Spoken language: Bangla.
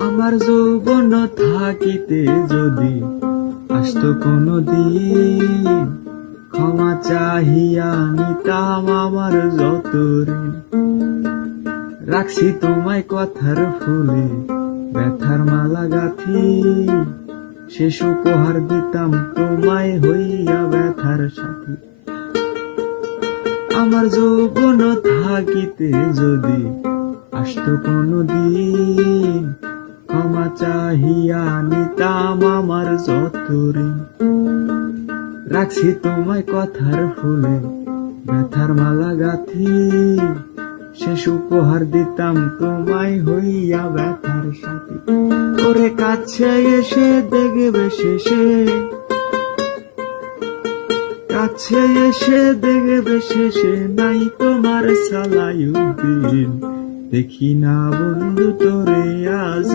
আমার যৌবন থাকিতে যদি আসতো কোনো দিন, ক্ষমা চাহিয়া নিতাম আমার যত ঋণ। রাখছি তোমায় কথার ফুলে ব্যথার মালা গাথি, শেষ উপহার দিতাম তোমায় হইয়া ব্যথার সাথী। আমার যৌবন থাকিতে যদি আসতো কোনো দিন, ক্ষমা চাহিয়া নিতাম আমার যত ঋণ। রাখছি তোমায় কথার ফুলে ব্যথার মালা গাথি, শেষ উপহার দিতাম তোমায় হইয়া ব্যথার সাথী। ওরে কাছে এসে দেখবে শেষে, কাছে এসে দেখবে শেষে নাই তোমার সালাইউদ্দিন। দেখি না বন্ধু তোরে আজ।